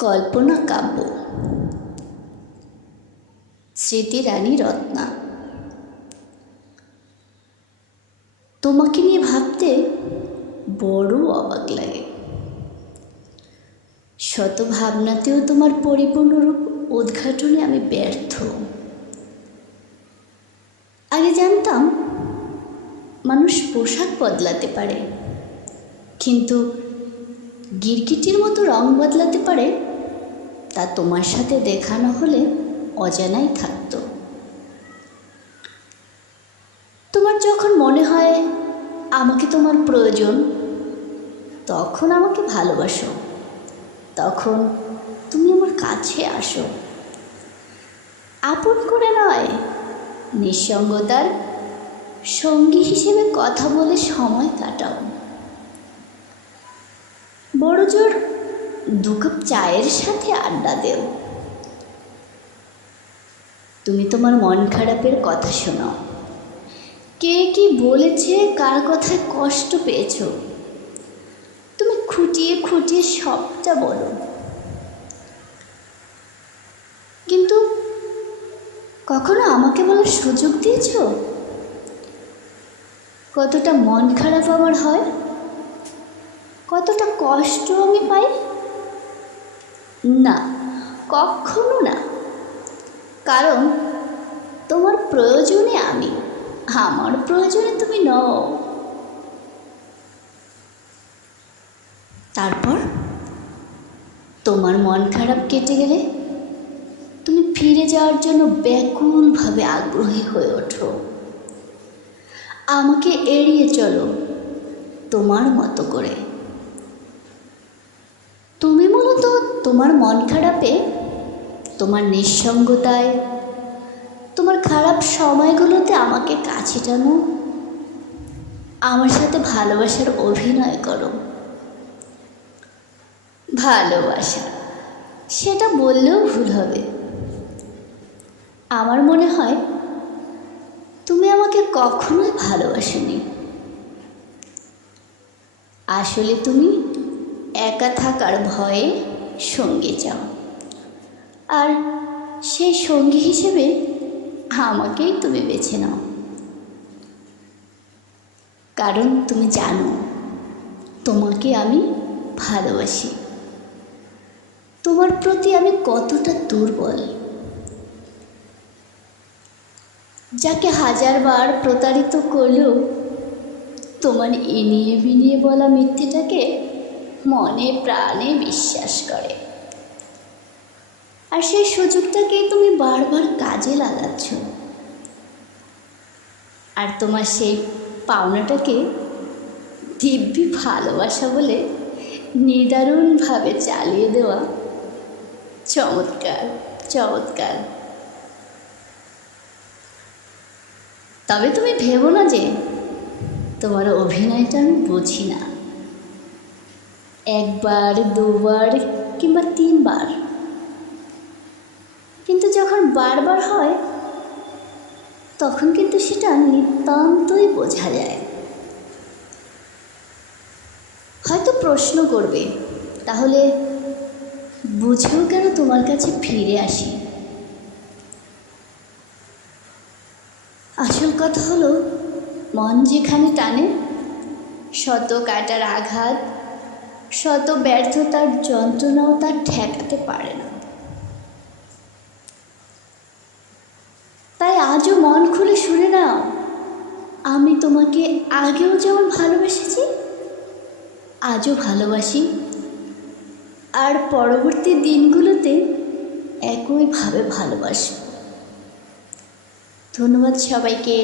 কল্পনা কাব্য। স্মৃতিরানী রত্না। তোমাকে নিয়ে ভাবতে বড় অবাক লাগে। শত ভাবনাতেও তোমার পরিপূর্ণরূপ উদ্ঘাটনে আমি ব্যর্থ। আগে জানতাম মানুষ পোশাক বদলাতে পারে, কিন্তু গিরগিটির মতো রং বদলাতে পারে তা তোমার সাথে দেখানো হলে অজানাই থাকতো। তোমার যখন মনে হয় আমাকে তোমার প্রয়োজন, তখন আমাকে ভালোবাসো। তখন তুমি আমার কাছে আসো। আপন করে নয়, নিঃসঙ্গতার সঙ্গী হিসেবে কথা বলে সময় কাটাও। বড় জোর দু কাপ চায়ের সাথে আড্ডা দেও। তুমি তোমার মন খারাপের কথা শোনাও কে কি বলেছে, কার কথায় কষ্ট পেয়েছ? তুমি খুঁটিয়ে খুঁটিয়ে সবটা বলো। কিন্তু কখনো আমাকে বলার সুযোগ দিয়েছ? কতটা মন খারাপ আমার হয়, কতটা কষ্ট আমি পাই? না, কখনো না। কারণ তোমার প্রয়োজনে আমি, আমার প্রয়োজনে তুমি নও। তারপর তোমার মন খারাপ কেটে গেলে তুমি ফিরে যাওয়ার জন্য ব্যাকুলভাবে আগ্রহী হয়ে ওঠো। আমাকে এড়িয়ে চলো তোমার মতো করে তুমি মূলত তোমার মন খারাপে? তোমার নিঃসঙ্গতায়? তোমার খারাপ সময়গুলোতে আমাকে কাছে টানো। আমার সাথে ভালোবাসার অভিনয় করো। ভালোবাসা, সেটা বললেও ভুল হবে। আমার মনে হয়, তুমি আমাকে কখনোই ভালোবাসোনি। আসলে তুমি একা থাকার ভয়ে সঙ্গী যাও। আর সেই সঙ্গী হিসেবে আমাকেই তুমি বেছে নাও। কারণ তুমি জানো, তোমাকে আমি ভালোবাসি। তোমার প্রতি আমি কতটা দুর্বল। যাকে হাজারবার প্রতারিত করলেও তোমার ইনিয়ে বিনিয়ে বলা মিথ্যেটাকে মনে প্রাণে বিশ্বাস করে। আর সেই সুযোগটাকে তুমি বারবার কাজে লাগাচ্ছ। আর তোমার সেই পাওনাটাকে দিব্যি ভালোবাসা বলে নিদারুণভাবে চালিয়ে দেওয়া চমৎকার চমৎকার। তবে তুমি ভেবো না যে তোমার অভিনয়টা আমি বুঝি না। একবার, দুবার কিংবা তিনবার। কিন্তু যখন বারবার হয়, তখন কিন্তু সেটা নিতান্তই বোঝা যায়। হয়তো প্রশ্ন করবে, তাহলে বুঝেও কেন তোমার কাছে ফিরে আসি? আসল কথা হলো, মন যেখানে টানে শত কাটার আঘাত শত ব্যর্থতার যন্ত্রণাও তার ঠেকাতে পারে না। তাই আজও মন খুলে শুনে নাও, আমি তোমাকে আগেও যেমন ভালোবেসেছি, আজও ভালোবাসি। আর পরবর্তী দিনগুলোতে একইভাবে ভালোবাসব। ধন্যবাদ সবাইকে।